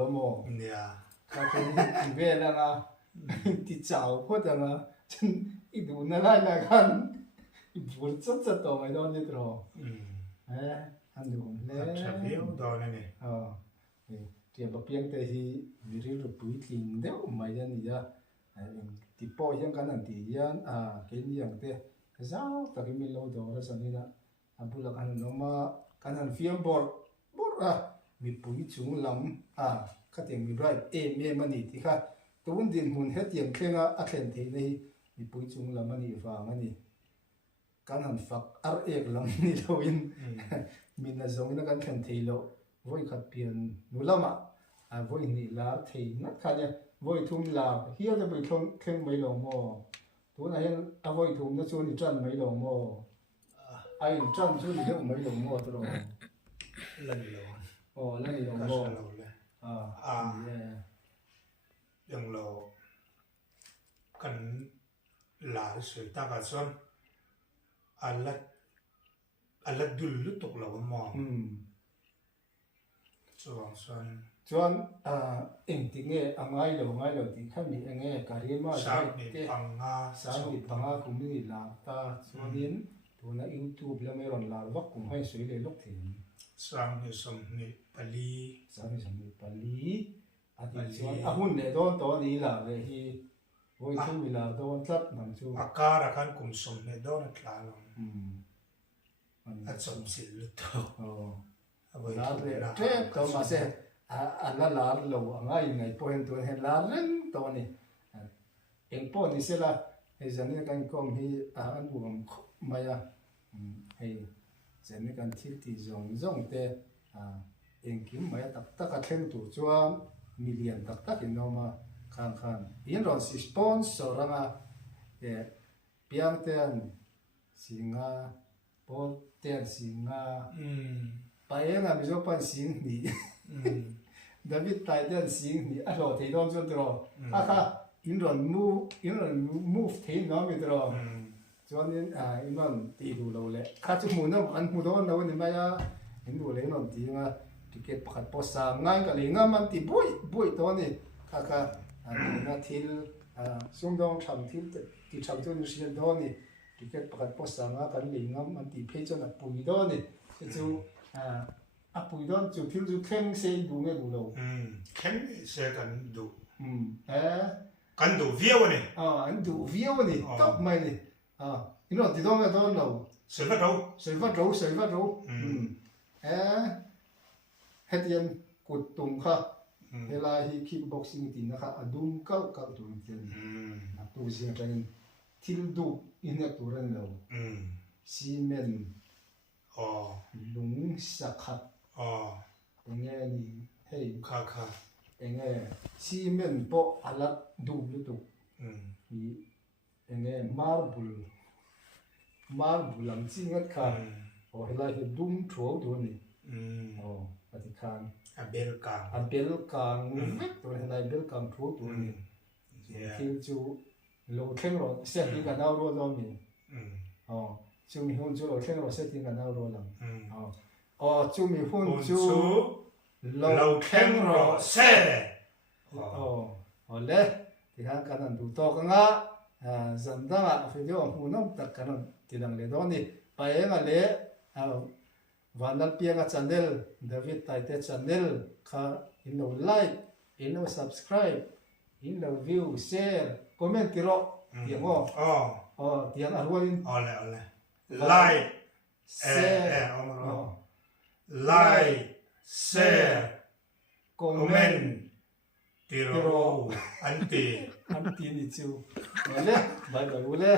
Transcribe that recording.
lo mo yeah ka ko ti ve la nga ti chao ko da nga chen I du na la kan I bul chat chat to mai don ni tro an du le Chavio đó này ti ba piang te hi viril ru pui tling de mai ya ni ya ti po yang kan an ti yan ke ni yang te zao ta ki mi lo do ra sa ni na abula kan no ma kan an fiam bor mi pui chung lam ka tiang mi right me mani ti kha tun din mun he tiang khenga a khen the nei mi pui chung lam ani fa mani kan han fak ar ek lam ni lo in min na zong na kan khen the lo voi khat pian nu lama voi ni la thei na kha ne voi thum la hial da bai thong khen mai lo mo tu na hen a voi thum na chu ni tran mai lo mo ai tran chu ni mai lo mo to lo lần lâu lần ni lo cả mo lâu lênยังเรากันหลาสวยตากันส่วนอัลลัดดุลลุตกเรามองส่วน chuan eng ti nge angai lo ti khan ni enge karima sang ni panga sang ni panga kum ni la ta chuanin tuna YouTube la me ron la wak kum hai sui le lok thin sang ni som ni pali pali ati chuan ahun le don to ni la ve hi voi thu mi la don tlat nam chu akara kan kum som ni don tlalo at som sil luto la ve tre to ma se ala la lo angai ngai point to hen la ren to ni eng po ni se la he zani kan kom hi an buam maya he zani kan thil ti zong te eng kim maya tak a thleng tu chuan million tak in no ma khan in ron si sponsor ranga piang ten singa pol ten singa paenga mi zo pan sing ni David tai den sing ni a lo thei don chon tro kha in ron move thei no mi tro chuan in in ron ti du lo le kha chu mu no an mu don lo ni ma ya in du le non ti nga ticket pakhat po sa ngai ka le nga man ti boi to ni kha na thil sung dong tham thil ti tham chu ni sian do ni ticket pakhat po sa nga kan le nga man ti phe chon a pui do ni chu pui don chu thil chu khen se du nge du lo khen se kan du kan du viau ni an du viau ni top mai ni in ron ti dong don lo selva ro hetian kut tum kha hela hi kickboxing ti na kha adum kal tu tian tu sia tang thil du in na tu ran lo cement lung sakhat enge ni hei kha enge cement po alat du lu tu ni enge marble lam chingat kha hela hi dum tho du ni ati khan abel kang to hela bel kang tho tu ni thil chu lo thleng ro se ti ka naw ro do mi chu mi hun chu lo thleng ro se ti ka naw ro lam chu mi hun chu lo thleng ro se le ti han kan an du to ka nga zanda nga video hu nom tak kan ti dang le do ni pa nga le vanal pianga channel David Taite channel kha in lo like in lo subscribe in lo view share comment tiro tiango tiang arwalin ole like share comment tiro anti ni chu ole bye bye ole